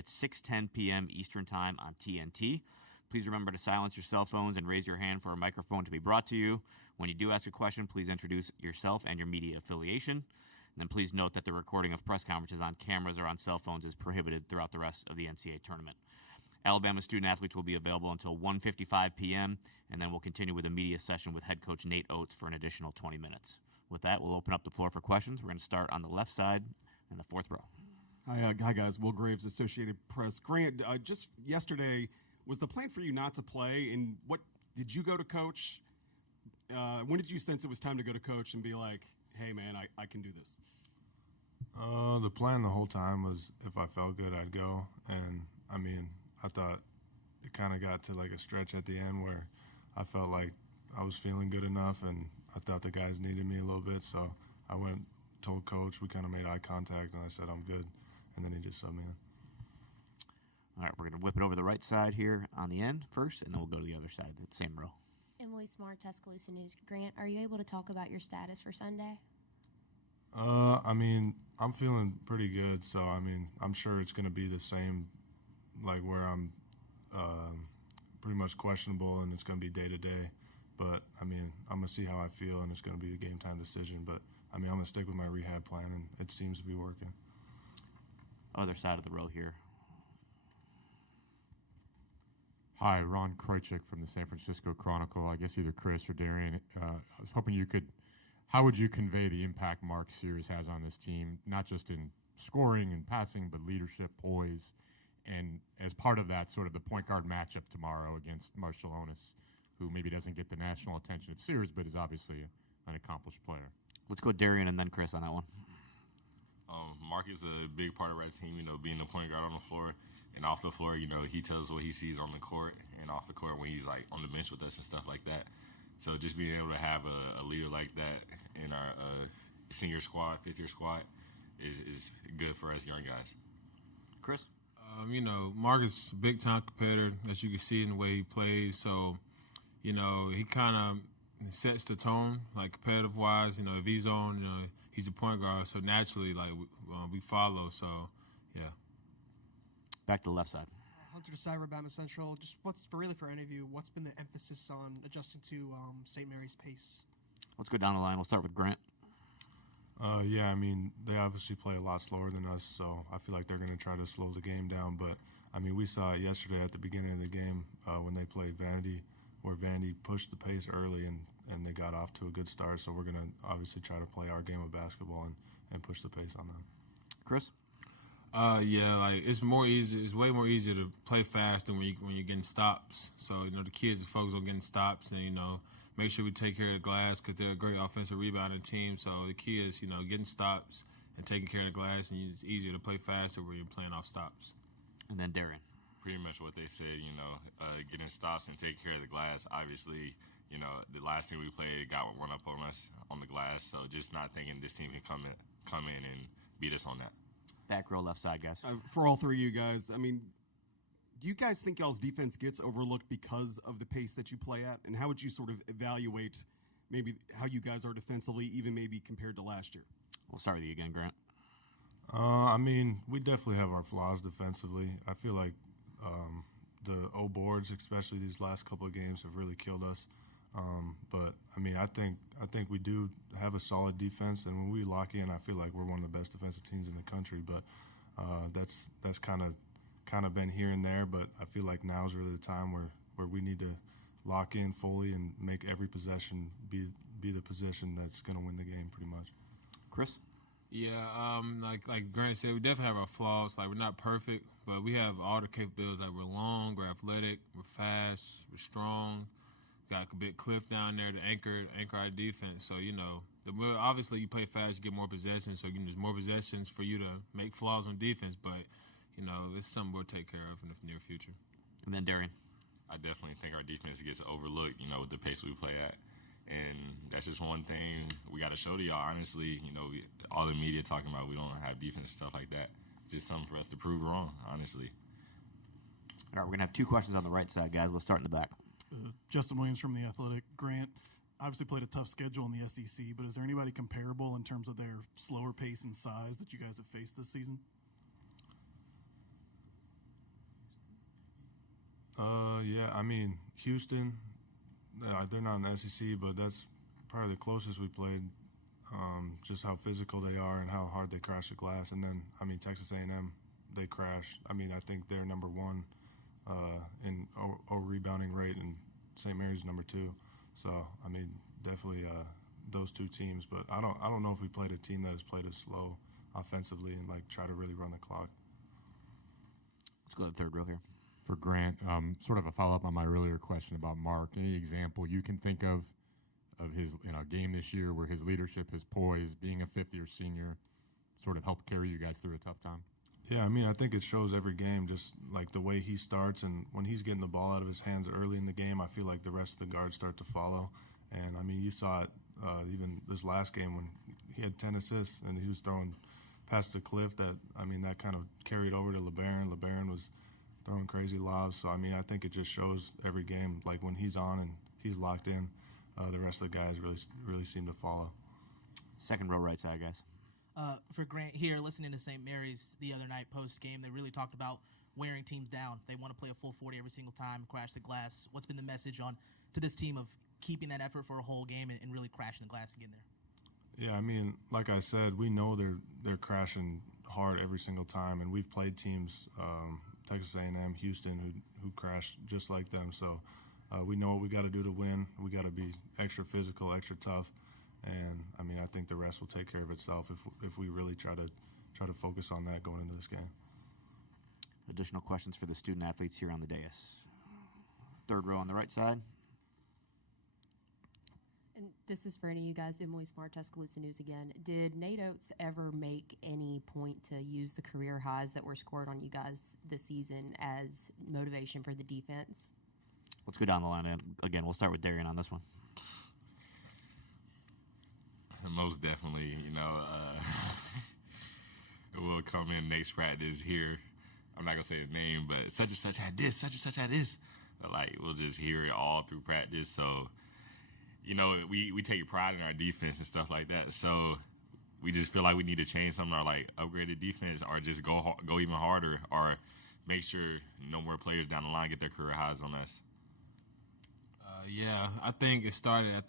It's 6:10 p.m. Eastern Time on TNT. Please remember to silence your cell phones and raise your hand for a microphone to be brought to you. When you do ask a question, please introduce yourself and your media affiliation. And then please note that the recording of press conferences on cameras or on cell phones is prohibited throughout the rest of the NCAA tournament. Alabama student-athletes will be available until 1:55 p.m., and then we'll continue with a media session with head coach Nate Oates for an additional 20 minutes. With that, we'll open up the floor for questions. We're going to start on the left side in the fourth row. Hi guys. Will Graves, Associated Press. Grant, just yesterday, was the plan for you not to play? And what did you go to coach? When did you sense it was time to go to coach and be like, hey, man, I can do this? The plan the whole time was if I felt good, I'd go. And, I mean, I thought it kind of got to like a stretch at the end where I felt like I was feeling good enough and I thought the guys needed me a little bit. So I went, told coach, we kind of made eye contact, and I said I'm good. And then he just subbed me in. All right, we're going to whip it over the right side here on the end first, and then we'll go to the other side, the same row. Emily Smart, Tuscaloosa News. Grant, are you able to talk about your status for Sunday? I mean, I'm feeling pretty good. So, I mean, I'm sure it's going to be the same, like where I'm pretty much questionable and it's going to be day-to-day. But, I mean, I'm going to see how I feel, and it's going to be a game-time decision. But, I mean, I'm going to stick with my rehab plan, and it seems to be working. Other side of the row here. Hi, Ron Krojcik from the San Francisco Chronicle. I guess either Chris or Darian. I was hoping you could, how would you convey the impact Mark Sears has on this team, not just in scoring and passing, but leadership, poise, and as part of that, sort of the point guard matchup tomorrow against Marciulionis, who maybe doesn't get the national attention of Sears, but is obviously an accomplished player. Let's go Darian and then Chris on that one. Mark is a big part of our team, being the point guard on the floor. And off the floor, he tells what he sees on the court, and off the court when he's, like, on the bench with us and stuff like that. So just being able to have a leader like that in our senior squad, fifth-year squad, is good for us young guys. Chris? Mark is a big-time competitor, as you can see in the way he plays. So, he kind of sets the tone, like, competitive-wise. If he's on, he's a point guard. So, naturally, like, we follow. So, yeah. Back to the left side. Hunter Desai, Alabama Central. Just for any of you, what's been the emphasis on adjusting to St. Mary's pace? Let's go down the line. We'll start with Grant. Yeah, I mean, they obviously play a lot slower than us, so I feel like they're going to try to slow the game down. But, I mean, we saw it yesterday at the beginning of the game when they played Vandy, where Vandy pushed the pace early and they got off to a good start. So we're going to obviously try to play our game of basketball and push the pace on them. Chris? It's more easy. It's way more easier to play fast than when you're getting stops. So the kids is focused on getting stops, and make sure we take care of the glass because they're a great offensive rebounding team. So the key is getting stops and taking care of the glass, and it's easier to play faster when you're playing off stops. And then Darian. Pretty much what they said. Getting stops and taking care of the glass. Obviously, the last team we played got one up on us on the glass. So just not thinking this team can come in and beat us on that. Back row, left side, guys. For all three of you guys, I mean, do you guys think y'all's defense gets overlooked because of the pace that you play at? And how would you sort of evaluate maybe how you guys are defensively, even maybe compared to last year? We'll start with you again, Grant. I mean, we definitely have our flaws defensively. I feel like the O boards, especially these last couple of games, have really killed us. But I mean, I think we do have a solid defense, and when we lock in, I feel like we're one of the best defensive teams in the country. But that's kind of been here and there. But I feel like now is really the time where we need to lock in fully and make every possession be the possession that's going to win the game, pretty much. Chris? Yeah, like Grant said, we definitely have our flaws. Like, we're not perfect, but we have all the capabilities. Like, we're long, we're athletic, we're fast, we're strong. Got a big cliff down there to anchor our defense. So, obviously you play fast, you get more possessions. So, there's more possessions for you to make flaws on defense. But, it's something we'll take care of in the near future. And then Darian. I definitely think our defense gets overlooked, with the pace we play at. And that's just one thing we got to show to y'all. Honestly, all the media talking about we don't have defense and stuff like that. Just something for us to prove wrong, honestly. All right, we're going to have two questions on the right side, guys. We'll start in the back. Justin Williams from The Athletic. Grant, obviously played a tough schedule in the SEC, but is there anybody comparable in terms of their slower pace and size that you guys have faced this season? Yeah, I mean, Houston, they're not in the SEC, but that's probably the closest we played. Just how physical they are and how hard they crash the glass. And then, I mean, Texas A&M, they crash. I mean, I think they're number one in rebounding rate, and St. Mary's number two. So, I mean, definitely those two teams. But I don't know if we played a team that has played as slow offensively and like try to really run the clock. Let's go to the third row here. For Grant, sort of a follow-up on my earlier question about Mark. Any example you can think of his game this year where his leadership, his poise, being a fifth-year senior, sort of helped carry you guys through a tough time? Yeah, I mean, I think it shows every game, just like the way he starts, and when he's getting the ball out of his hands early in the game, I feel like the rest of the guards start to follow. And, I mean, you saw it even this last game when he had 10 assists and he was throwing past the cliff that kind of carried over to LeBaron. LeBaron was throwing crazy lobs. So, I mean, I think it just shows every game, like when he's on and he's locked in, the rest of the guys really seem to follow. Second row right side, guys. For Grant here, listening to St. Mary's the other night post-game, they really talked about wearing teams down. They want to play a full 40 every single time, crash the glass. What's been the message to this team of keeping that effort for a whole game and really crashing the glass again there? Yeah, I mean, like I said, we know they're crashing hard every single time, and we've played teams, Texas A&M, Houston, who crash just like them. So we know what we got to do to win. We got to be extra physical, extra tough. And I mean, I think the rest will take care of itself if we really try to focus on that going into this game. Additional questions for the student athletes here on the dais. Third row on the right side. And this is for any of you guys. Emily Smart, Tuscaloosa News again. Did Nate Oates ever make any point to use the career highs that were scored on you guys this season as motivation for the defense? Let's go down the line. And again, we'll start with Darian on this one. Most definitely, we'll come in next practice here. I'm not going to say the name, but such and such had this, such and such had this. But, we'll just hear it all through practice. So, we take pride in our defense and stuff like that. So, we just feel like we need to change something or, upgrade the defense or just go even harder or make sure no more players down the line get their career highs on us. Yeah, I think it started at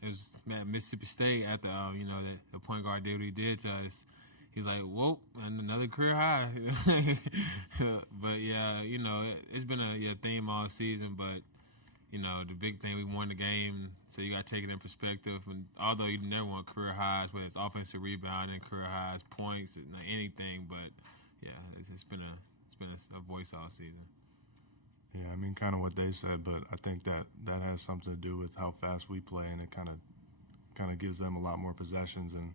it was at Mississippi State at the point guard did what he did to us. He's like, whoa, and another career high. But yeah, it's been a theme all season. But the big thing, we won the game, so you got to take it in perspective. And although you never want career highs, whether it's offensive rebounding, career highs, points, anything, but yeah, it's been a voice all season. Yeah, I mean, kind of what they said, but I think that has something to do with how fast we play, and it kind of gives them a lot more possessions. And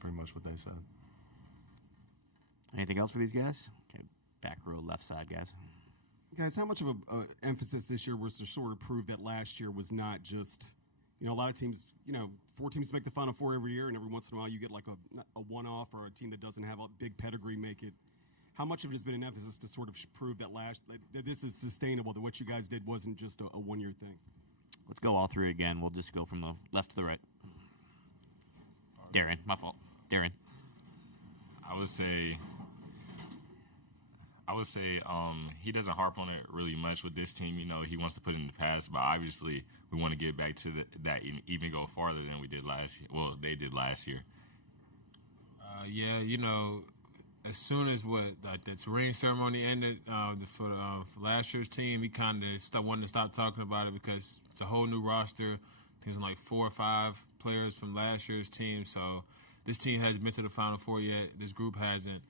pretty much what they said. Anything else for these guys? Okay, back row left side, guys. Guys, how much of a emphasis this year was to sort of prove that last year was not just, a lot of teams, 4 teams make the Final Four every year, and every once in a while you get like a one-off or a team that doesn't have a big pedigree make it. How much of it has been an emphasis to sort of prove that that this is sustainable, that what you guys did wasn't just a one-year thing? Let's go all three again. We'll just go from the left to the right. Darian, my fault. Darian. I would say he doesn't harp on it really much with this team. He wants to put it in the past, but obviously we want to get back to that and even go farther than we did last year. Well, they did last year. As soon as that ring ceremony ended for last year's team, we kind of wanted to stop talking about it because it's a whole new roster. There's 4 or 5 players from last year's team. So this team hasn't been to the Final Four yet. This group hasn't.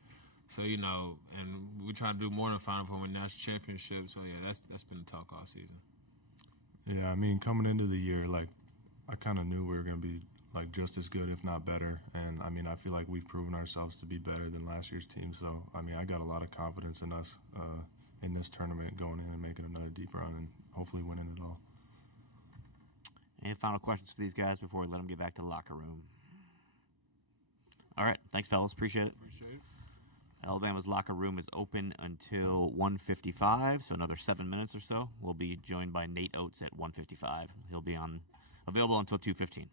So, and we're trying to do more than Final Four with national championship. So, yeah, that's been the talk all season. Yeah, I mean, coming into the year, I kind of knew we were going to be, just as good, if not better. And, I feel like we've proven ourselves to be better than last year's team. So, I got a lot of confidence in us in this tournament going in and making another deep run and hopefully winning it all. Any final questions for these guys before we let them get back to the locker room? All right. Thanks, fellas. Appreciate it. Appreciate it. Alabama's locker room is open until 1:55, so another 7 minutes or so. We'll be joined by Nate Oates at 1:55. He'll be available until 2:15.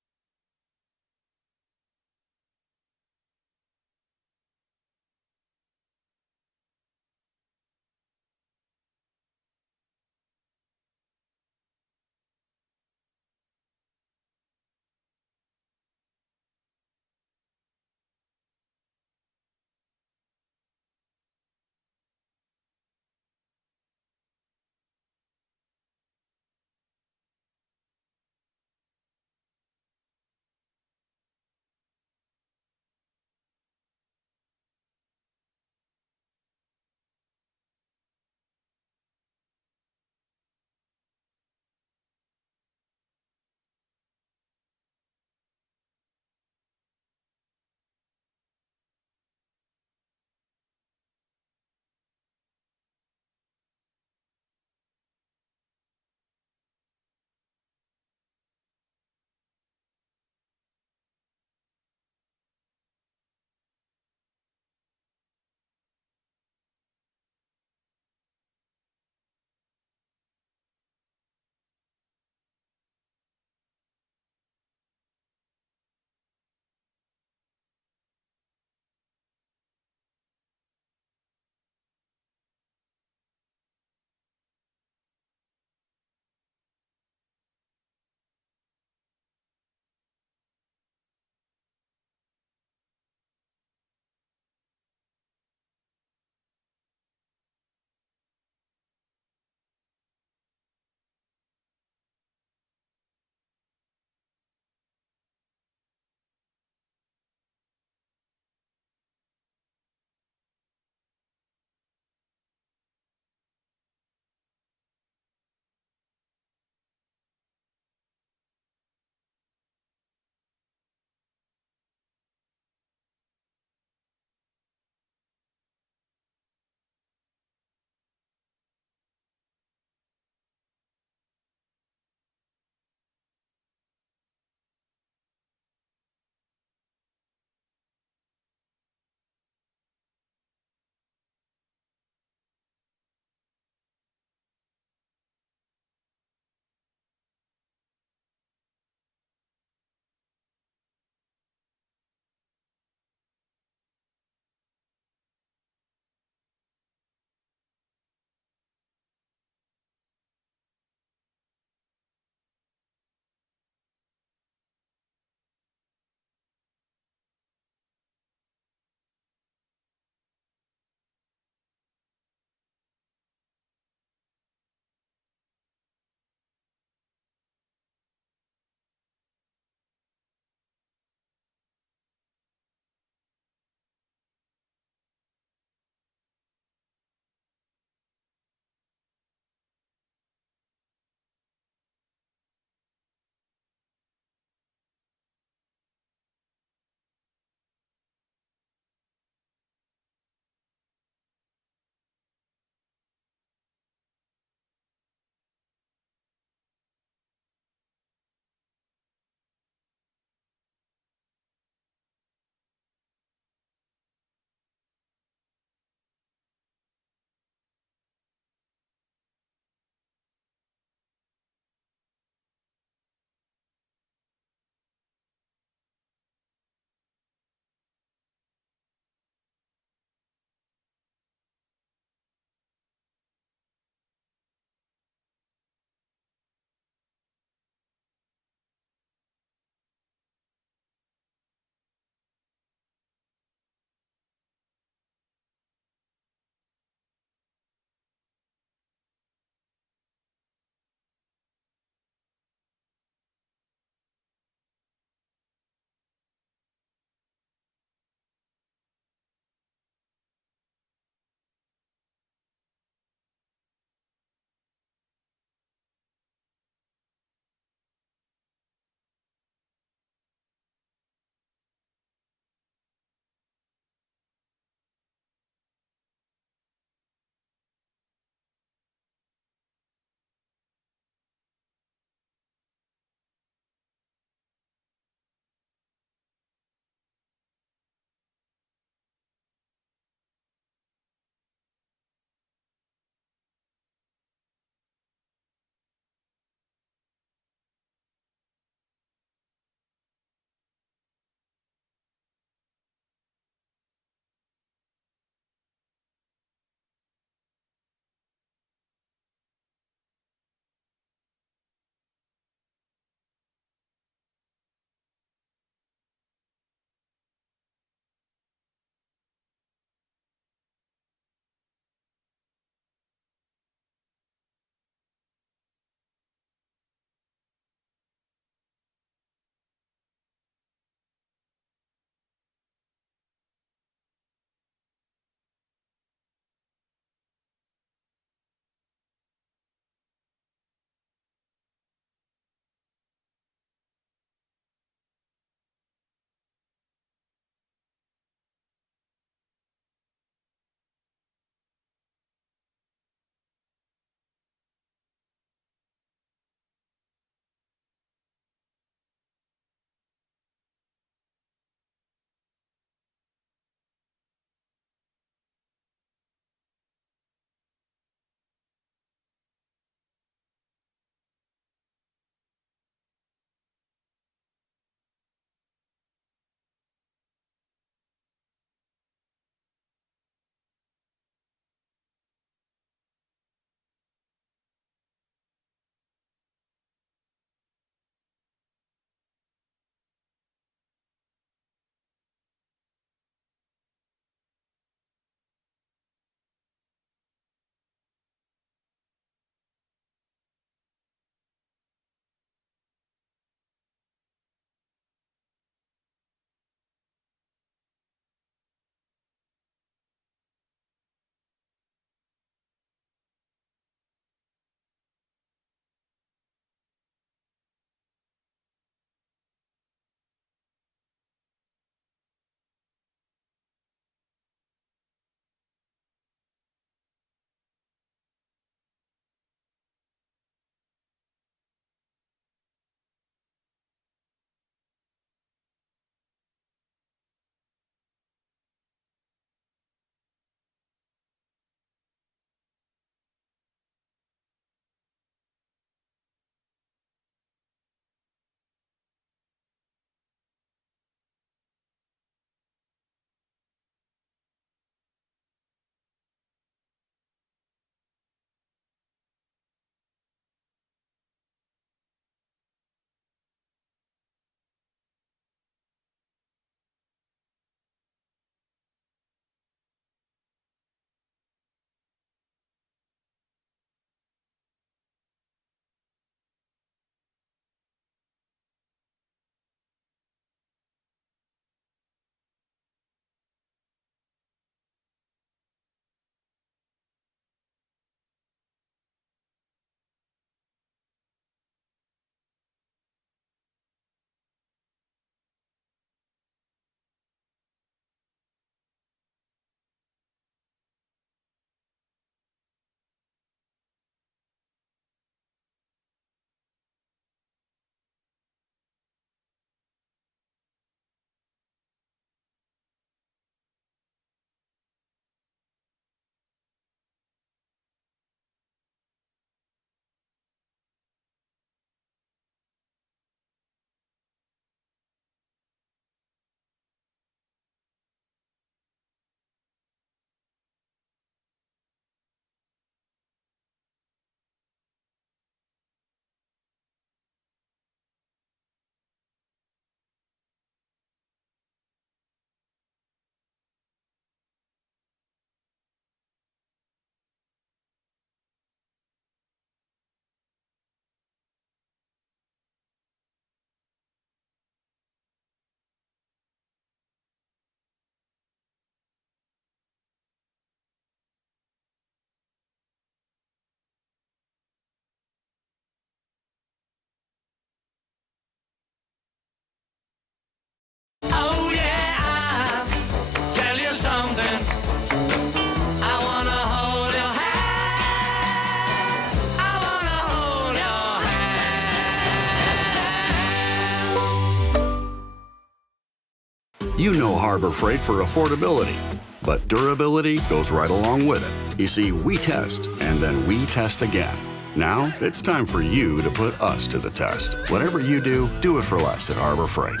You know Harbor Freight for affordability, but durability goes right along with it. You see, we test, and then we test again. Now, it's time for you to put us to the test. Whatever you do, do it for less at Harbor Freight.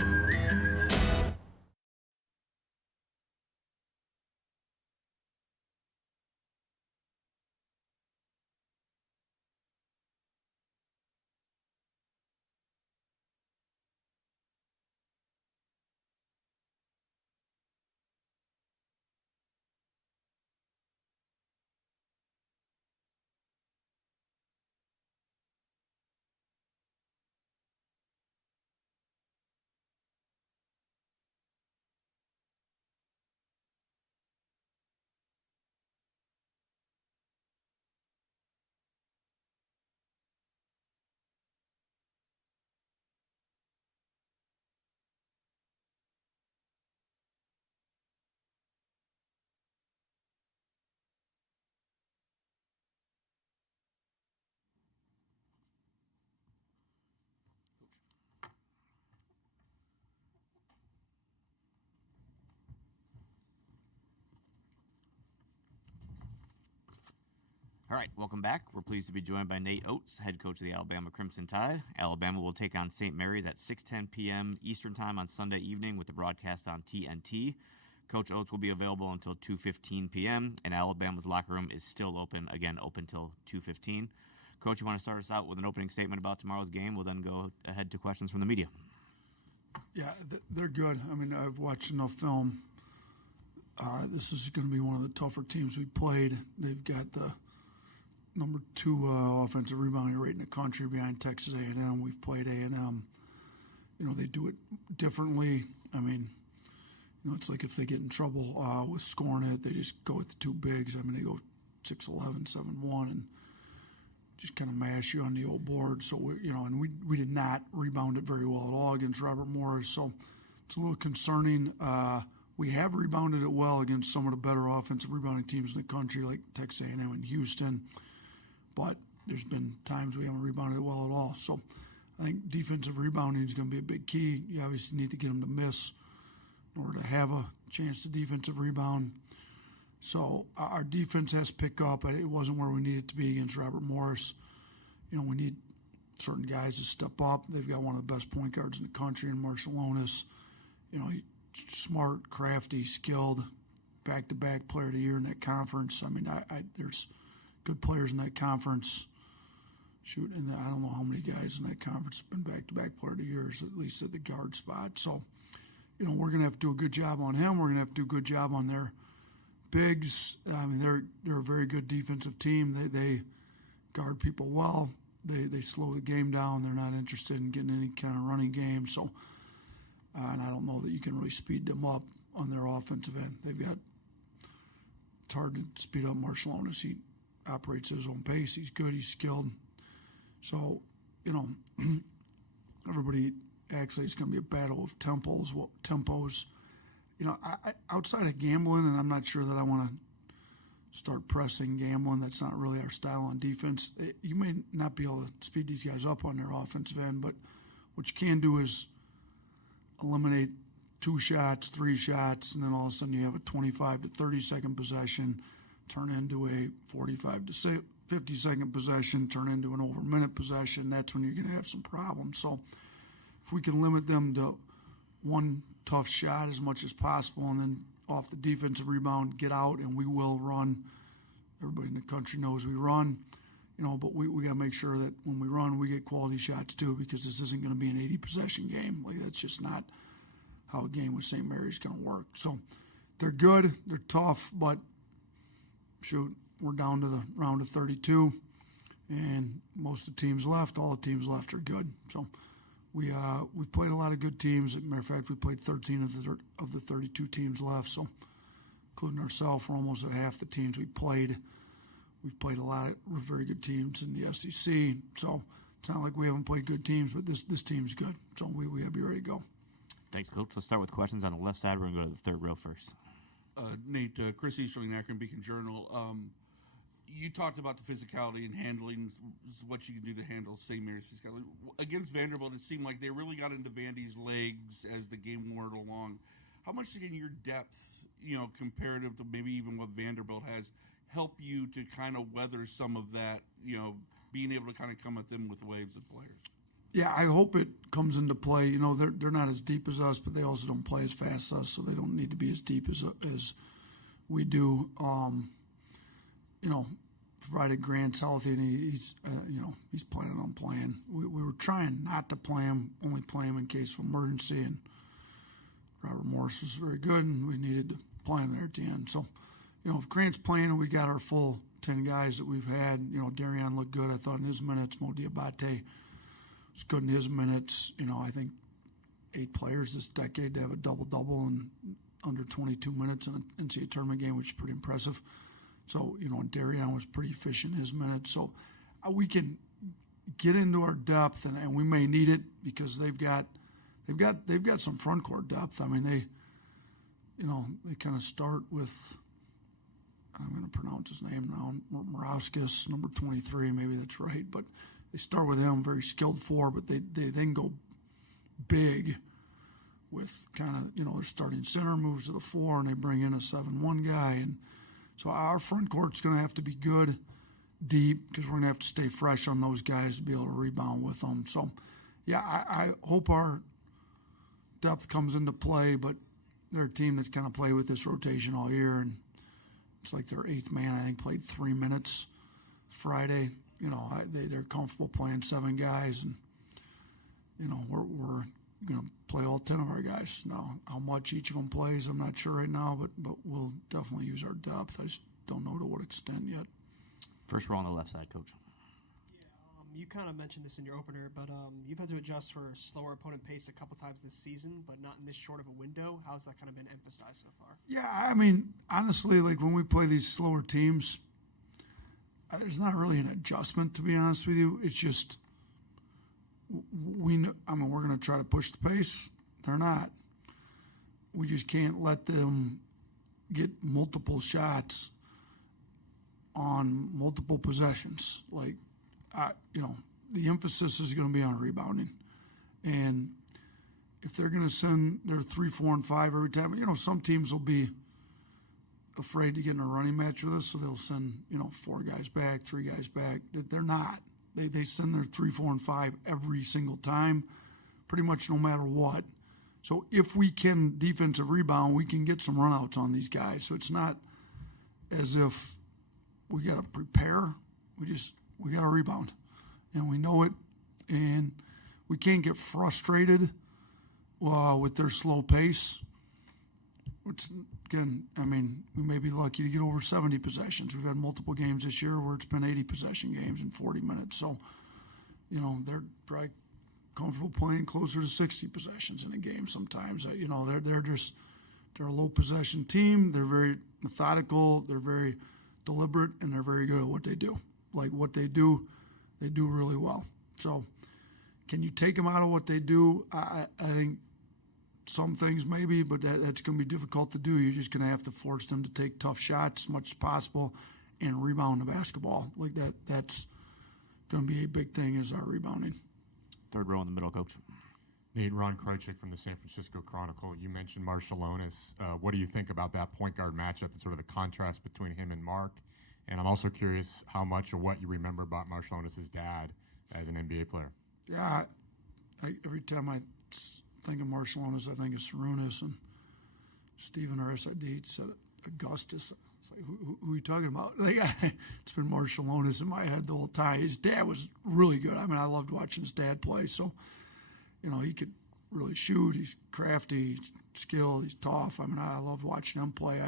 All right, welcome back. We're pleased to be joined by Nate Oates, head coach of the Alabama Crimson Tide. Alabama will take on St. Mary's at 6:10 p.m. Eastern Time on Sunday evening with the broadcast on TNT. Coach Oates will be available until 2:15 p.m., and Alabama's locker room is still open, again, open till 2:15. Coach, you want to start us out with an opening statement about tomorrow's game? We'll then go ahead to questions from the media. Yeah, they're good. I mean, I've watched enough film. This is going to be one of the tougher teams we played. They've got the number 2 offensive rebounding rate in the country behind Texas A&M. We've played A&M. You know, they do it differently. I mean, you know, it's like if they get in trouble with scoring it, they just go with the 2 bigs. I mean, they go 6'11", 7'1", and just kind of mash you on the old board. So, and we did not rebound it very well at all against Robert Morris. So it's a little concerning. We have rebounded it well against some of the better offensive rebounding teams in the country, like Texas A&M and Houston. But there's been times we haven't rebounded it well at all. So I think defensive rebounding is going to be a big key. You obviously need to get them to miss in order to have a chance to defensive rebound. So our defense has picked up. It wasn't where we needed to be against Robert Morris. You know, we need certain guys to step up. They've got one of the best point guards in the country in Marshall Onis. You know, he's smart, crafty, skilled, back-to-back player of the year in that conference. I mean, there's good players in that conference. Shoot, and I don't know how many guys in that conference have been back-to-back player of the years, at least at the guard spot. So, you know, we're going to have to do a good job on him. We're going to have to do a good job on their bigs. I mean, they're a very good defensive team. They guard people well. They slow the game down. They're not interested in getting any kind of running game. So, and I don't know that you can really speed them up on their offensive end. It's hard to speed up Marshall Onis. He operates at his own pace. He's good. He's skilled. So, you know, everybody acts like it's going to be a battle of tempos. You know, I outside of gambling, and I'm not sure that I want to start pressing gambling. That's not really our style on defense. You may not be able to speed these guys up on their offensive end, but what you can do is eliminate 2 shots, 3 shots, and then all of a sudden you have a 25 to 30-second possession turn into a 45 to 50-second possession, turn into an over-minute possession. That's when you're going to have some problems. So if we can limit them to one tough shot as much as possible, and then off the defensive rebound, get out, and we will run. Everybody in the country knows we run, you know, but we got to make sure that when we run, we get quality shots too, because this isn't going to be an 80-possession game. Like, that's just not how a game with St. Mary's is going to work. So they're good, they're tough, but shoot, we're down to the round of 32, and most of the teams left, all the teams left are good. So we've played a lot of good teams. As a matter of fact, we played 13 of the 32 teams left. So including ourselves, we're almost at half the teams we played. We've played a lot of very good teams in the SEC. So it's not like we haven't played good teams, but this team's good. So we have to be ready to go. Thanks, Coach. Let's start with questions on the left side. We're going to go to the third row first. Nate, Chris Easterling, Akron Beacon Journal. You talked about the physicality and handling, what you can do to handle St. Mary's physicality. Against Vanderbilt, it seemed like they really got into Vandy's legs as the game wore along. how much can your depth, comparative to maybe even what Vanderbilt has, help you to kind of weather some of that, being able to kind of come at them with waves of players? Yeah, I hope it comes into play. They're not as deep as us, but they also don't play as fast as us, so they don't need to be as deep as we do. Provided Grant's healthy and he's planning on playing. We were trying not to play him, only play him in case of emergency, and Robert Morris was very good, and we needed to play him there at the end. So, if Grant's playing and we got our full 10 guys that we've had, Darian looked good, I thought, in his minutes. Mo Diabate was good in his minutes. I think 8 players this decade to have a double-double in under 22 minutes in an NCAA tournament game, which is pretty impressive. So, Darian was pretty efficient in his minutes. So we can get into our depth, and we may need it because they've got some front court depth. I mean, they kind of start with, I'm going to pronounce his name now, Morauskas, number 23, maybe that's right. But they start with him, very skilled four, but they then go big with kind of, their starting center moves to the 4, and they bring in a 7-1 guy. And so our front court's going to have to be good, deep, because we're going to have to stay fresh on those guys to be able to rebound with them. So, yeah, I hope our depth comes into play, but they're a team that's kind of played with this rotation all year, and it's like their 8th man, I think, played 3 minutes Friday. They're comfortable playing 7 guys, and, we're going to play all 10 of our guys. Now, how much each of them plays, I'm not sure right now, but we'll definitely use our depth. I just don't know to what extent yet. First row on the left side, Coach. You kind of mentioned this in your opener, but you've had to adjust for slower opponent pace a couple times this season, but not in this short of a window. How's that kind of been emphasized so far? Yeah, I mean, honestly, like when we play these slower teams, there's not really an adjustment, to be honest with you. It's just we're going to try to push the pace. They're not. We just can't let them get multiple shots on multiple possessions. Like, the emphasis is going to be on rebounding. And if they're going to send their 3, 4, and 5 every time, some teams will be afraid to get in a running match with us, so they'll send, 4 guys back, 3 guys back. They're not. They send their 3, 4, and 5 every single time, pretty much no matter what. So if we can defensive rebound, we can get some runouts on these guys. So it's not as if we got to prepare. We got to rebound, and we know it, and we can't get frustrated with their slow pace. Which, again, we may be lucky to get over 70 possessions. We've had multiple games this year where it's been 80 possession games in 40 minutes. So, they're probably comfortable playing closer to 60 possessions in a game sometimes. They're a low possession team. They're very methodical. They're very deliberate, and they're very good at what they do. Like what they do really well. So can you take them out of what they do? I think some things maybe, but that's going to be difficult to do. You're just going to have to force them to take tough shots as much as possible and rebound the basketball. Like that's going to be a big thing is our rebounding. Third row in the middle, Coach. Nate, Ron Krychek from the San Francisco Chronicle. You mentioned Marciulionis. What do you think about that point guard matchup and sort of the contrast between him and Mark? And I'm also curious how much or what you remember about Marciulionis' dad as an NBA player. Yeah, every time I think of Marciulionis, I think of Sarunas, and Stephen, our SID, said Augustus. It's like, who are you talking about? Like, it's been Marciulionis in my head the whole time. His dad was really good. I loved watching his dad play. So, he could really shoot. He's crafty, he's skilled, he's tough. I loved watching him play.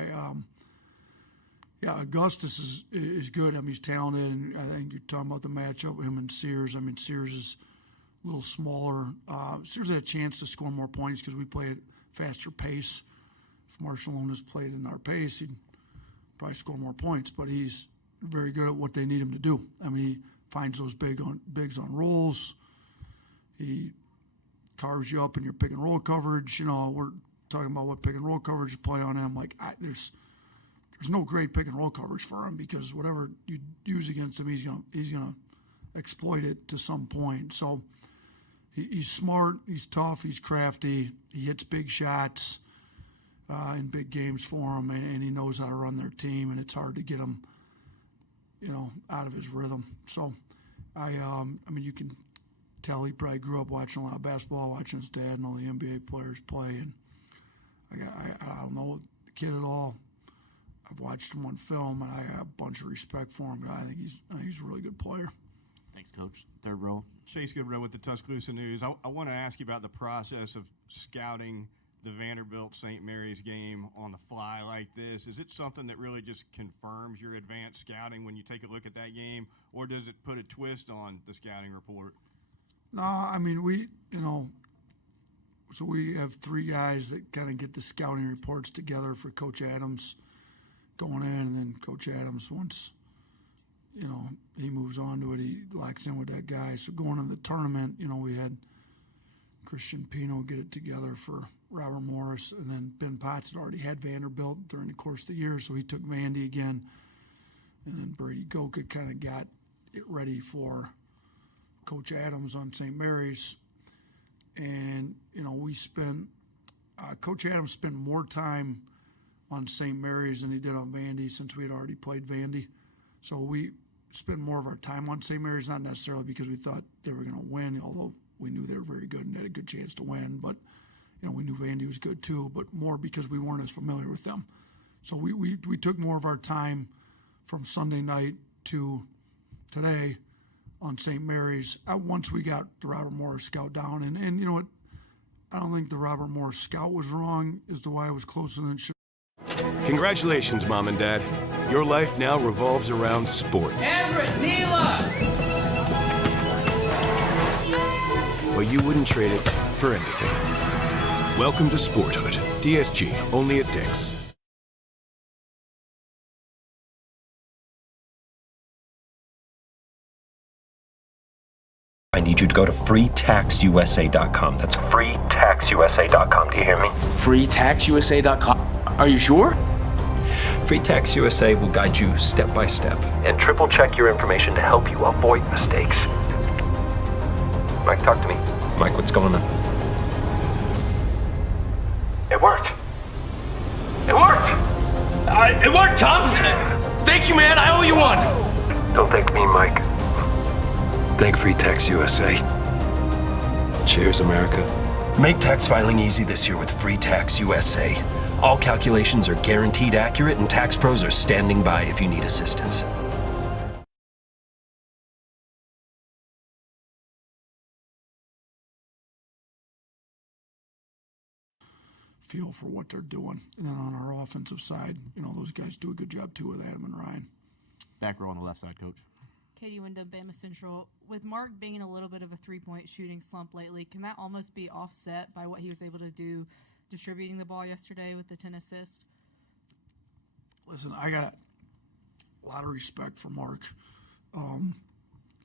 Augustus is good. He's talented, and I think you're talking about the matchup with him and Sears. Sears is a little smaller. Sears had a chance to score more points because we play at faster pace. If Marciulionis played in our pace, he'd probably score more points, but he's very good at what they need him to do. He finds those bigs on rolls. He carves you up in your pick and roll coverage. We're talking about what pick and roll coverage you play on him. There's no great pick and roll coverage for him because whatever you use against him, he's gonna exploit it to some point. So he's smart, he's tough, he's crafty, he hits big shots. in big games for him, and he knows how to run their team, and it's hard to get him, out of his rhythm. So, I mean, you can tell he probably grew up watching a lot of basketball, watching his dad and all the NBA players play, and I don't know the kid at all. I've watched him on film, and I have a bunch of respect for him. I think he's a really good player. Thanks, Coach. Third row. Chase Goodrow with the Tuscaloosa News. I want to ask you about the process of scouting the Vanderbilt-St. Mary's game on the fly like this. Is it something that really just confirms your advanced scouting when you take a look at that game, or does it put a twist on the scouting report? No, I mean, so we have three guys that kind of get the scouting reports together for Coach Adams going in, and then Coach Adams, once, he moves on to it, he locks in with that guy. So going into the tournament, we had Christian Pino get it together for Robert Morris, and then Ben Potts had already had Vanderbilt during the course of the year, so he took Vandy again. And then Brady Goka kind of got it ready for Coach Adams on St. Mary's. And, Coach Adams spent more time on St. Mary's than he did on Vandy, since we had already played Vandy. So we spent more of our time on St. Mary's, not necessarily because we thought they were going to win, although we knew they were very good and had a good chance to win. But, we knew Vandy was good too, but more because we weren't as familiar with them. So we took more of our time from Sunday night to today on St. Mary's once we got the Robert Morris scout down. And you know what? I don't think the Robert Morris scout was wrong as to why it was closer than it should. Congratulations, Mom and Dad. Your life now revolves around sports. Everett, Neela! But you wouldn't trade it for anything. Welcome to Sporthood. DSG, only at Dick's. I need you to go to freetaxusa.com. That's freetaxusa.com. Do you hear me? Freetaxusa.com. Are you sure? FreeTax USA will guide you step by step and triple check your information to help you avoid mistakes. Mike, talk to me. Mike, what's going on? It worked. It worked! It worked, Tom! Thank you, man. I owe you one. Don't thank me, Mike. Thank FreeTax USA. Cheers, America. Make tax filing easy this year with FreeTax USA. All calculations are guaranteed accurate, and tax pros are standing by if you need assistance. Feel for what they're doing. And then on our offensive side, those guys do a good job too with Adam and Ryan. Back row on the left side, Coach. Katie Wyndham, Bama Central. With Mark being in a little bit of a three-point shooting slump lately, can that almost be offset by what he was able to do distributing the ball yesterday with the 10 assists? Listen, I got a lot of respect for Mark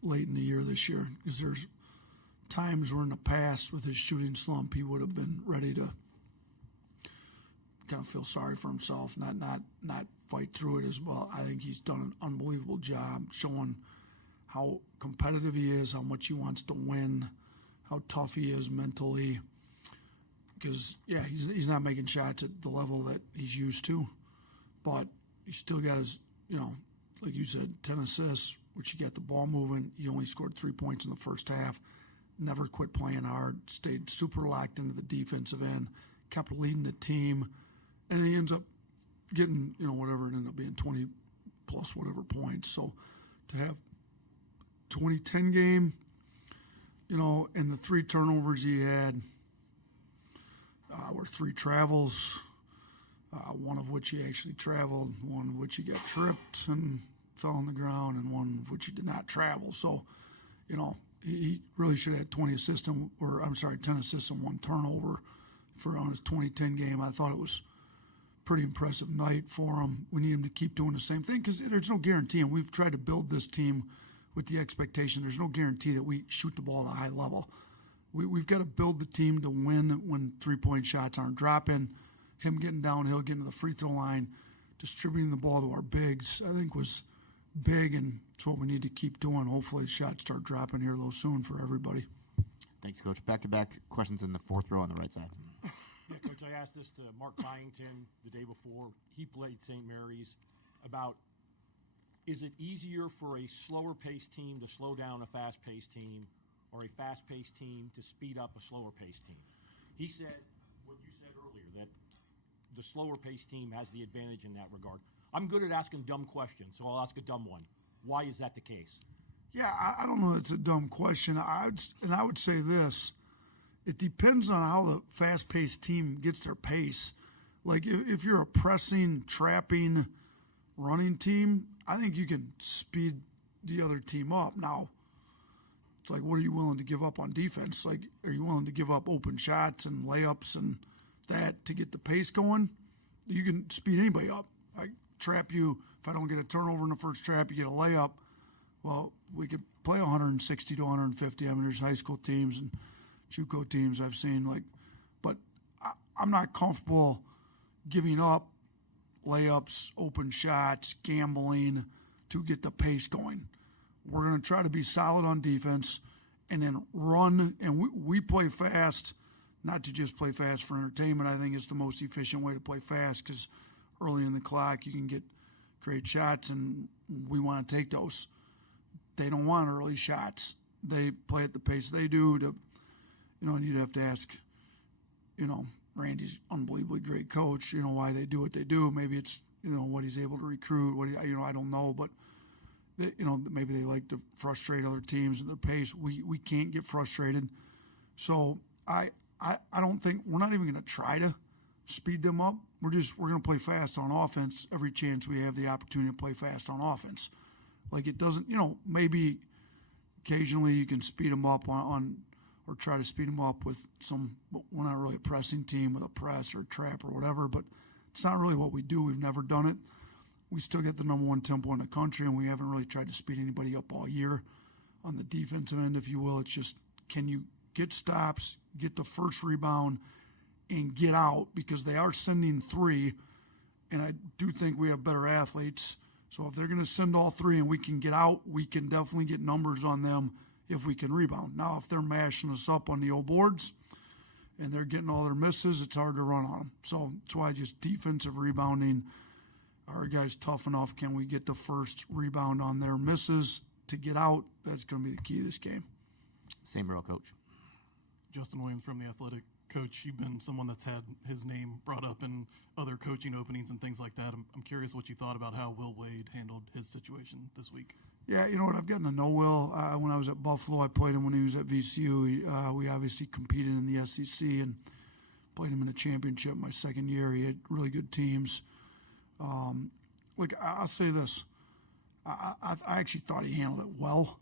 late in the year this year, because there's times where in the past with his shooting slump he would have been ready to kind of feel sorry for himself, not fight through it as well. I think he's done an unbelievable job showing how competitive he is, how much he wants to win, how tough he is mentally. Because, he's not making shots at the level that he's used to, but he still got his, like you said, 10 assists, which he got the ball moving. He only scored 3 points in the first half, never quit playing hard, stayed super locked into the defensive end, kept leading the team, and he ends up getting, whatever it ended up being, 20 plus whatever points. So to have 20-10 game, and the 3 turnovers he had were 3 travels, one of which he actually traveled, one of which he got tripped and fell on the ground, and one of which he did not travel. So, he really should have had 10 assists and 1 turnover on his 20-10 game. I thought it was pretty impressive night for him. We need him to keep doing the same thing, because there's no guarantee, and we've tried to build this team with the expectation there's no guarantee that we shoot the ball at a high level. We've got to build the team to win when 3-point shots aren't dropping. Him getting downhill, getting to the free throw line, distributing the ball to our bigs, I think was big, and it's what we need to keep doing. Hopefully shots start dropping here, though, soon for everybody. Thanks, Coach. Back-to-back questions in the fourth row on the right side. Yeah, Coach, I asked this to Mark Byington the day before he played St. Mary's about, is it easier for a slower-paced team to slow down a fast-paced team or a fast-paced team to speed up a slower-paced team? He said what you said earlier, that the slower-paced team has the advantage in that regard. I'm good at asking dumb questions, so I'll ask a dumb one. Why is that the case? Yeah, I don't know. It's a dumb question. I would say this. It depends on how the fast-paced team gets their pace. Like, if you're a pressing, trapping, running team, I think you can speed the other team up. Now, it's like, what are you willing to give up on defense? Like, are you willing to give up open shots and layups and that to get the pace going? You can speed anybody up. I trap you. If I don't get a turnover in the first trap, you get a layup. Well, we could play 160 to 150. I mean, there's high school teams and JUCO teams I've seen, but I'm not comfortable giving up layups, open shots, gambling to get the pace going. We're going to try to be solid on defense and then run, and we play fast, not to just play fast for entertainment. I think it's the most efficient way to play fast because early in the clock you can get great shots, and we want to take those. They don't want early shots. They play at the pace they do. And you'd have to ask, Randy's unbelievably great coach, why they do what they do. Maybe it's, what he's able to recruit, I don't know, but, maybe they like to frustrate other teams at their pace. We can't get frustrated. So I don't think, we're not even going to try to speed them up. We're going to play fast on offense every chance we have the opportunity to play fast on offense. Like, it doesn't, maybe occasionally you can speed them up on or try to speed them up with we're not really a pressing team with a press or a trap or whatever, but it's not really what we do. We've never done it. We still get the number one tempo in the country, and we haven't really tried to speed anybody up all year on the defensive end, if you will. It's just, can you get stops, get the first rebound, and get out, because they are sending three, and I do think we have better athletes. So if they're going to send all three and we can get out, we can definitely get numbers on them if we can rebound. Now, if they're mashing us up on the old boards and they're getting all their misses, it's hard to run on them. So that's why just defensive rebounding, are our guys tough enough? Can we get the first rebound on their misses to get out? That's going to be the key to this game. Same row, Coach. Justin Williams from The Athletic. Coach, you've been someone that's had his name brought up in other coaching openings and things like that. I'm curious what you thought about how Will Wade handled his situation this week. Yeah, you know what? I've gotten to know Will. When I was at Buffalo, I played him when he was at VCU. We obviously competed in the SEC and played him in a championship my second year. He had really good teams. Look, I'll say this. I actually thought he handled it well,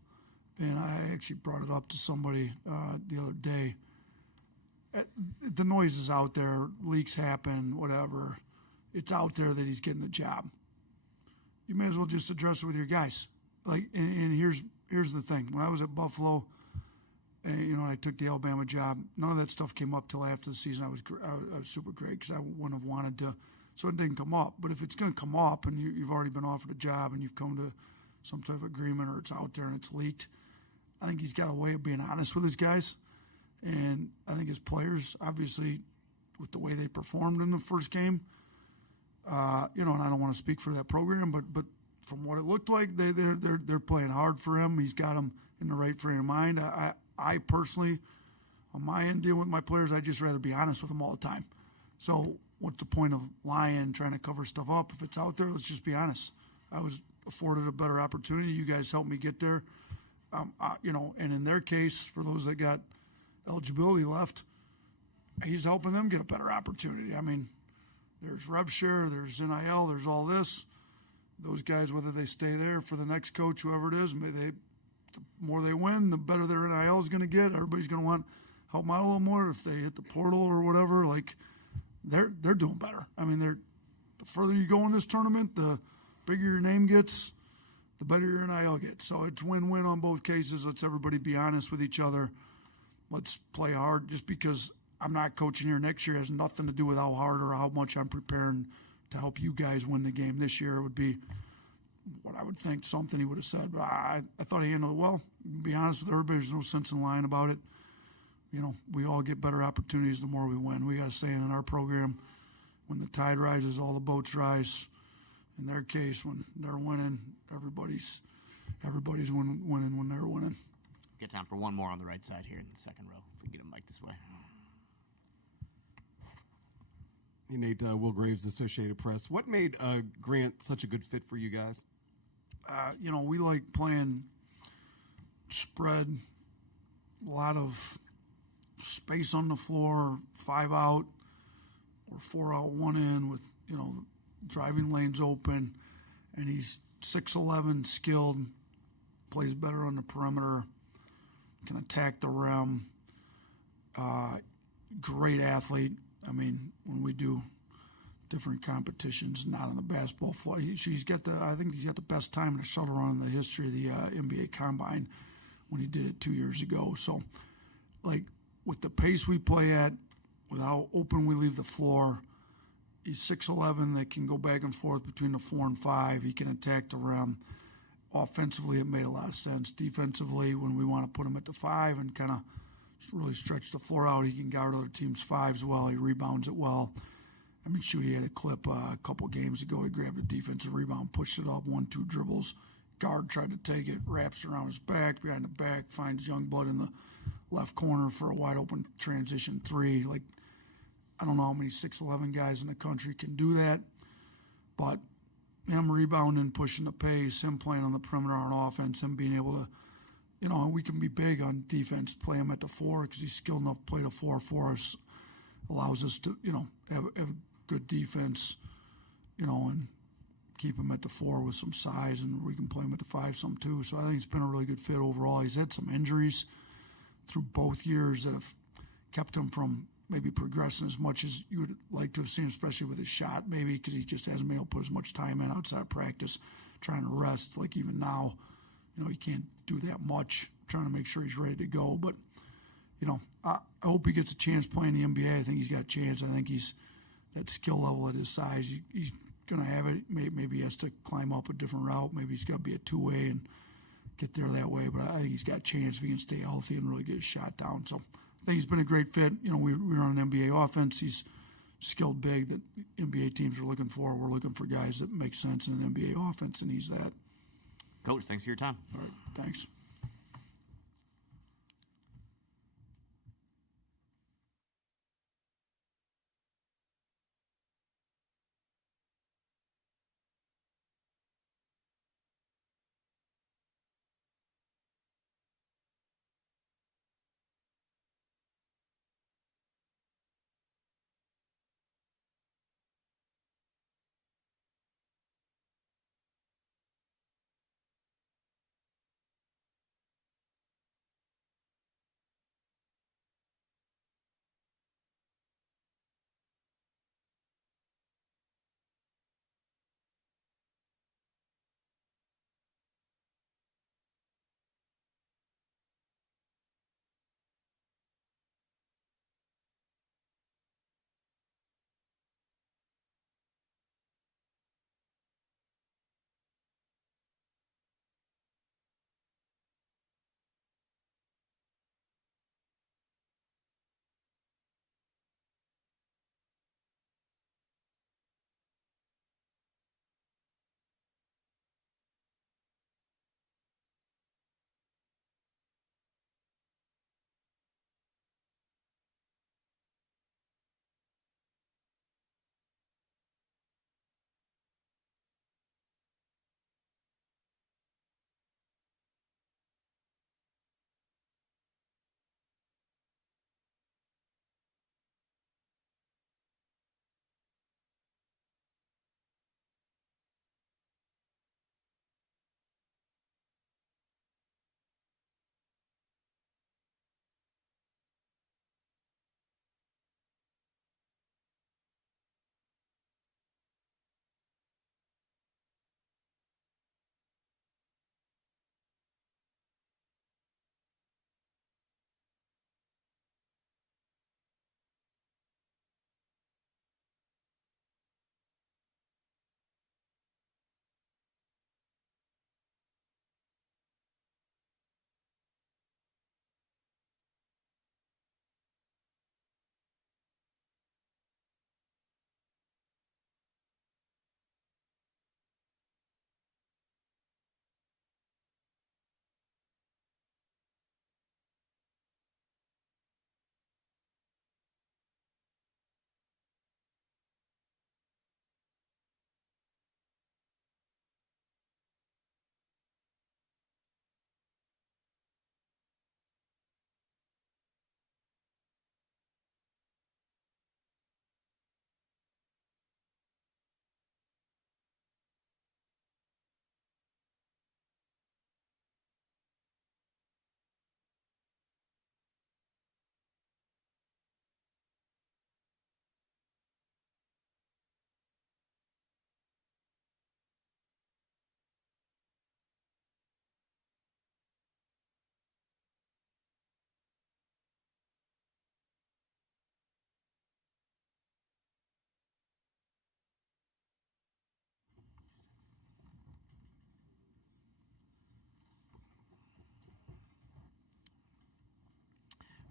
and I actually brought it up to somebody the other day. The noise is out there. Leaks happen, whatever. It's out there that he's getting the job. You may as well just address it with your guys. And here's the thing. When I was at Buffalo, I took the Alabama job. None of that stuff came up till after the season. I was super great because I wouldn't have wanted to. So it didn't come up. But if it's going to come up and you've already been offered a job and you've come to some type of agreement or it's out there and it's leaked, I think he's got a way of being honest with his guys. And I think his players, obviously, with the way they performed in the first game, and I don't want to speak for that program, but from what it looked like, they're playing hard for him. He's got them in the right frame of mind. I personally, on my end, dealing with my players, I'd just rather be honest with them all the time. So what's the point of lying, trying to cover stuff up? If it's out there, let's just be honest. I was afforded a better opportunity. You guys helped me get there. And in their case, for those that got eligibility left, he's helping them get a better opportunity. I mean, there's rev share, there's NIL, there's all this. Those guys, whether they stay there for the next coach, whoever it is, the more they win, the better their NIL is going to get. Everybody's going to want to help them out a little more. If they hit the portal or whatever, they're doing better. I mean, the further you go in this tournament, the bigger your name gets, the better your NIL gets. So it's win-win on both cases. Let's everybody be honest with each other. Let's play hard. Just because I'm not coaching here next year has nothing to do with how hard or how much I'm preparing to help you guys win the game this year. It would be what I would think something he would have said. But I thought he handled it well. To be honest with everybody, there's no sense in lying about it. we all get better opportunities the more we win. We got a saying in our program, when the tide rises, all the boats rise. In their case, when they're winning, everybody's winning when they're winning. Get time for one more on the right side here in the second row. If we get a mic this way. Hey, Nate, Will Graves, Associated Press. What made Grant such a good fit for you guys? We like playing spread, a lot of space on the floor, 5 out or 4 out, 1 in with, driving lanes open. And he's 6'11", skilled, plays better on the perimeter, can attack the rim. Great athlete. I mean, when we do different competitions, not on the basketball floor, I think he's got the best time in a shuttle run in the history of the NBA Combine when he did it 2 years ago. So, with the pace we play at, with how open we leave the floor, he's 6'11", that can go back and forth between the 4 and 5. He can attack the rim. Offensively, it made a lot of sense. Defensively, when we want to put him at the 5 and kind of really stretch the floor out, he can guard other teams' 5s well. He rebounds it well. I mean, he had a clip a couple games ago. He grabbed a defensive rebound, pushed it up, 1-2 dribbles. Guard tried to take it, wraps around his back, behind the back, finds Youngblood in the left corner for a wide-open transition 3. I don't know how many 6'11" guys in the country can do that, but him rebounding, pushing the pace, him playing on the perimeter on offense, him being able to, we can be big on defense, play him at the 4 because he's skilled enough to play the 4 for us, allows us to, have good defense, and keep him at the 4 with some size, and we can play him at the 5 some too. So I think it's been a really good fit overall. He's had some injuries through both years that have kept him from maybe progressing as much as you would like to have seen, especially with his shot, maybe because he just hasn't been able to put as much time in outside of practice, trying to rest. Even now, he can't do that much, trying to make sure he's ready to go. But, I hope he gets a chance playing the NBA. I think he's got a chance. I think he's that skill level at his size. He's going to have it. Maybe he has to climb up a different route. Maybe he's got to be a two-way and get there that way. But I think he's got a chance if he can stay healthy and really get his shot down. So I think he's been a great fit. We're on an NBA offense. He's skilled big that NBA teams are looking for. We're looking for guys that make sense in an NBA offense, and he's that. Coach, thanks for your time. All right, thanks.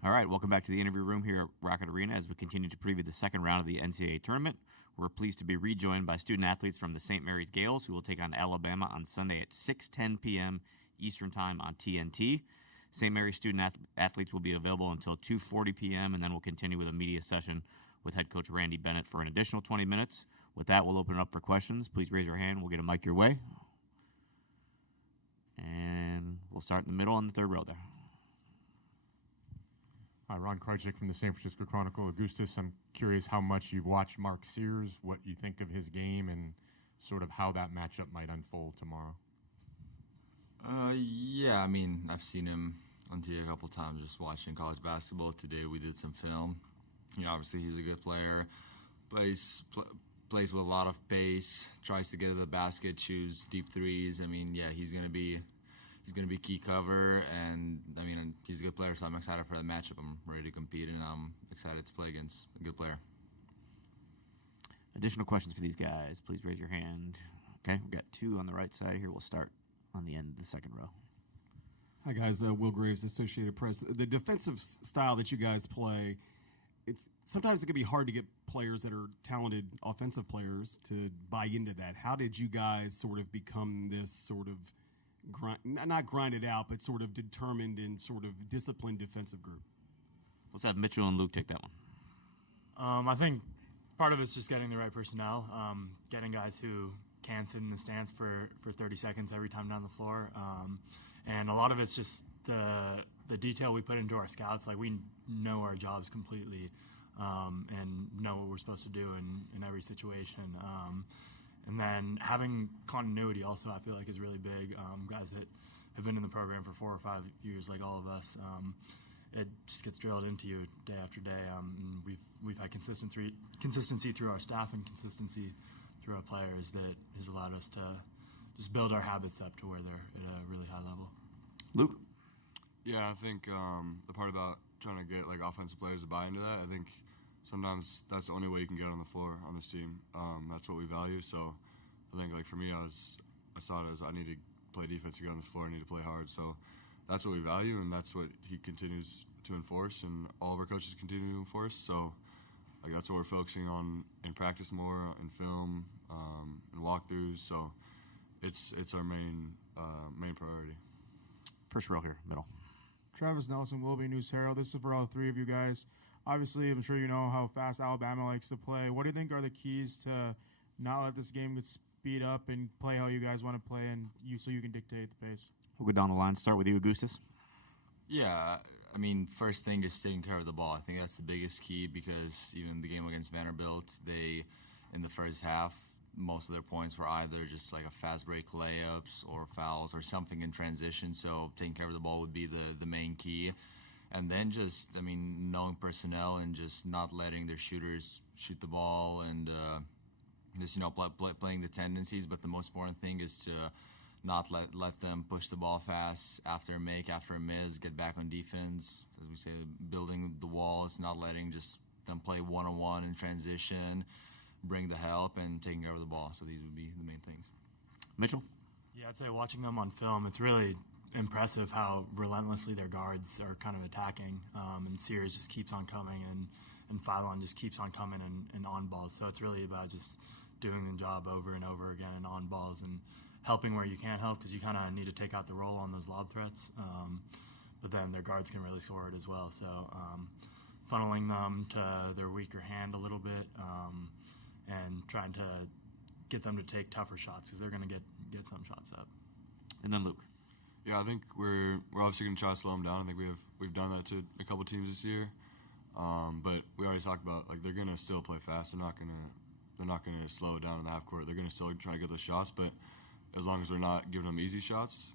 All right, welcome back to the interview room here at Rocket Arena as we continue to preview the second round of the NCAA tournament. We're pleased to be rejoined by student athletes from the St. Mary's Gales, who will take on Alabama on Sunday at 6:10 p.m. Eastern Time on TNT. St. Mary's student athletes will be available until 2:40 p.m., and then we'll continue with a media session with head coach Randy Bennett for an additional 20 minutes. With that, we'll open it up for questions. Please raise your hand. We'll get a mic your way. And we'll start in the middle on the third row there. Hi, Ron Krajcik from the San Francisco Chronicle. Augustus, I'm curious how much you've watched Mark Sears, what you think of his game, and sort of how that matchup might unfold tomorrow. Yeah, I mean, I've seen him on TV a couple times just watching college basketball. Today we did some film. You know, obviously he's a good player, plays with a lot of pace, tries to get to the basket, shoots deep threes. I mean, yeah, he's gonna be key cover, and I mean, he's a good player, so I'm excited for that matchup. I'm ready to compete, and I'm excited to play against a good player. Additional questions for these guys, please raise your hand. Okay, we've got two on the right side here. We'll start on the end of the second row. Hi, guys. Will Graves, Associated Press. The defensive style that you guys play, sometimes it can be hard to get players that are talented offensive players to buy into that. How did you guys sort of become this sort of not grinded out, but sort of determined and sort of disciplined defensive group? Let's have Mitchell and Luke take that one. I think part of it's just getting the right personnel, getting guys who can sit in the stance for 30 seconds every time down the floor. And a lot of it's just the detail we put into our scouts. Like, we know our jobs completely and know what we're supposed to do in every situation. And then having continuity also, I feel like, is really big. Guys that have been in the program for 4 or 5 years, like all of us, it just gets drilled into you day after day. And we've had consistency through our staff and consistency through our players that has allowed us to just build our habits up to where they're at a really high level. Luke? Yeah, I think the part about trying to get like offensive players to buy into that, I think sometimes that's the only way you can get on the floor on this team. That's what we value. So I think, like, for me, I saw it as I need to play defense to get on this floor. I need to play hard. So that's what we value, and that's what he continues to enforce, and all of our coaches continue to enforce. So like, that's what we're focusing on in practice more, in film, and walkthroughs. So it's our main priority. First row here, middle. Travis Nelson, Willoughby News Herald. This is for all three of you guys. Obviously, I'm sure you know how fast Alabama likes to play. What do you think are the keys to not let this game get speed up and play how you guys want to play, and so you can dictate the pace? We'll go down the line. Start with you, Augustus. Yeah, I mean, first thing is taking care of the ball. I think that's the biggest key, because even the game against Vanderbilt, they, in the first half, most of their points were either just like a fast break layups or fouls or something in transition. So taking care of the ball would be the main key. And then just, I mean, knowing personnel and just not letting their shooters shoot the ball, and just, you know, playing the tendencies. But the most important thing is to not let them push the ball fast after a make, after a miss, get back on defense. As we say, building the walls, not letting just them play one-on-one in transition, bring the help, and taking care of the ball. So these would be the main things. Mitchell? Yeah, I'd say watching them on film, it's really impressive how relentlessly their guards are kind of attacking, and Sears just keeps on coming, and Philon just keeps on coming and on balls. So it's really about just doing the job over and over again and on balls, and helping where you can't help, because you kind of need to take out the roll on those lob threats. But then their guards can really score it as well. So funneling them to their weaker hand a little bit, and trying to get them to take tougher shots, because they're going to get some shots up. And then Luke. Yeah, I think we're obviously going to try to slow them down. I think we've done that to a couple teams this year, but we already talked about, like, they're going to still play fast. They're not going to slow it down in the half court. They're going to still try to get those shots, but as long as we're not giving them easy shots,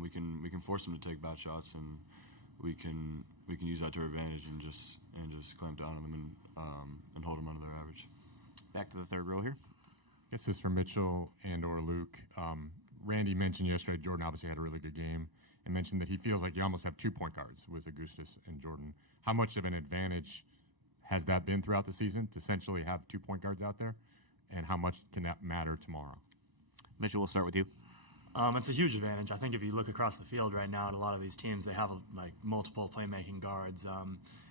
we can force them to take bad shots, and we can use that to our advantage and just clamp down on them and hold them under their average. Back to the third row here. This is for Mitchell and or Luke. Randy mentioned yesterday Jordan obviously had a really good game, and mentioned that he feels like you almost have 2 point guards with Augustus and Jordan. How much of an advantage has that been throughout the season to essentially have 2 point guards out there, and how much can that matter tomorrow? Mitchell, we'll start with you. It's a huge advantage. I think if you look across the field right now at a lot of these teams, they have like multiple playmaking guards,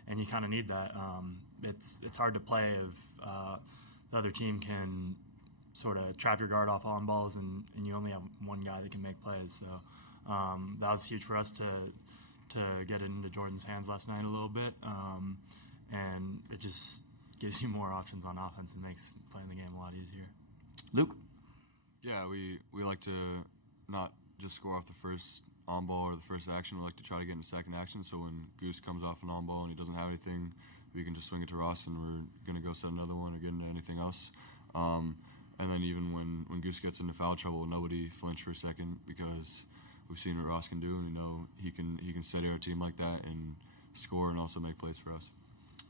and you kind of need that. It's hard to play if the other team can sort of trap your guard off on balls, and you only have one guy that can make plays. So that was huge for us to get it into Jordan's hands last night a little bit, and it just gives you more options on offense and makes playing the game a lot easier. Luke? Yeah, we like to not just score off the first on ball or the first action. We like to try to get in the second action, so when Goose comes off an on ball and he doesn't have anything, we can just swing it to Ross and we're going to go set another one or get into anything else. And then even when Goose gets into foul trouble, nobody flinch for a second because we've seen what Ross can do, and we know he can steady our team like that and score and also make plays for us.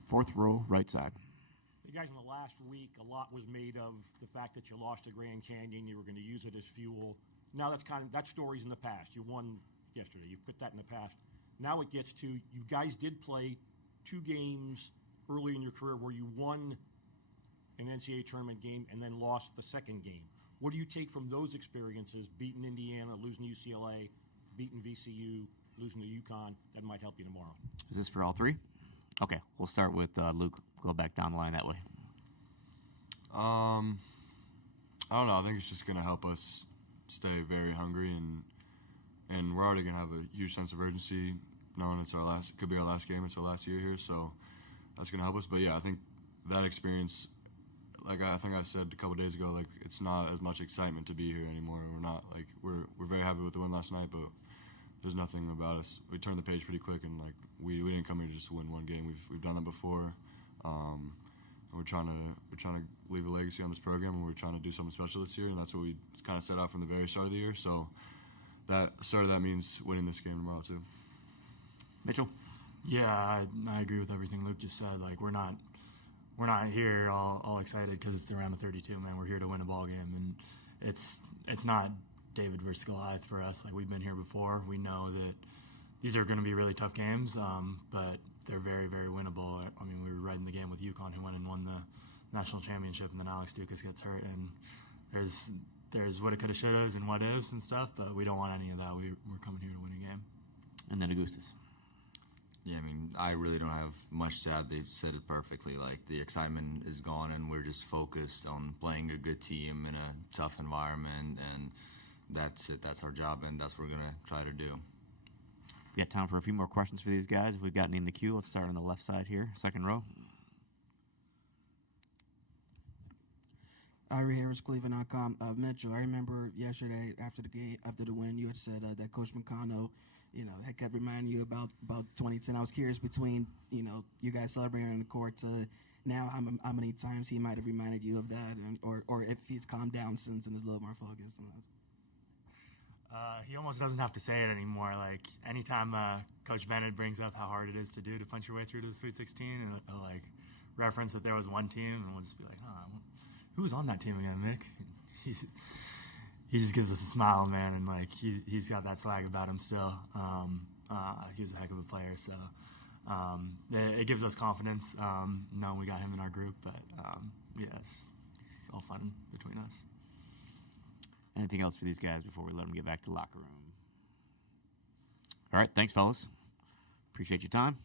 Fourth row, right side. You guys, in the last week, a lot was made of the fact that you lost to Grand Canyon. You were going to use it as fuel. Now that story's in the past. You won yesterday. You put that in the past. Now it gets to, you guys did play 2 games early in your career where you won an NCAA tournament game and then lost the second game. What do you take from those experiences, beating Indiana, losing to UCLA, beating VCU, losing to UConn, that might help you tomorrow? Is this for all 3? Okay, we'll start with Luke. Go back down the line that way. I don't know. I think it's just going to help us stay very hungry, and we're already going to have a huge sense of urgency, knowing it could be our last game. It's our last year here, so that's going to help us. But yeah, I think that experience, like I think I said a couple days ago, like it's not as much excitement to be here anymore. We're very happy with the win last night, but there's nothing about us. We turned the page pretty quick, and like we didn't come here just to win one game. We've done that before. And we're trying to leave a legacy on this program, and we're trying to do something special this year, and that's what we kind of set out from the very start of the year. So that means winning this game tomorrow too. Mitchell? Yeah, I agree with everything Luke just said. Like we're not here all excited because it's the round of 32, man. We're here to win a ball game, and it's not David versus Goliath for us. Like we've been here before. We know that these are going to be really tough games, but they're very, very winnable. I mean, we were right in the game with UConn, who went and won the national championship, and then Alex Dukas gets hurt, and there's what it coulda, shouldas, and what ifs and stuff, but we don't want any of that. We're coming here to win a game. And then Augustus. Yeah, I mean, I really don't have much to add. They've said it perfectly. Like, the excitement is gone, and we're just focused on playing a good team in a tough environment, and that's it. That's our job, and that's what we're going to try to do. We got time for a few more questions for these guys. If we've got any in the queue, let's start on the left side here, second row. Irie Harris, Cleveland.com. Mitchell, I remember yesterday after the game, after the win, you had said that Coach Moncano, had kept reminding you about 2010. I was curious between, you guys celebrating on the court to now how many times he might have reminded you of that, or if he's calmed down since and is a little more focused on that. He almost doesn't have to say it anymore. Like, anytime Coach Bennett brings up how hard it is to punch your way through to the Sweet 16, and he'll, reference that there was one team, and we'll just be like, who was on that team again, Mick? He just gives us a smile, man, and, he's got that swag about him still. He was a heck of a player, so it gives us confidence knowing we got him in our group, but, it's all fun between us. Anything else for these guys before we let them get back to the locker room? All right, thanks, fellas. Appreciate your time.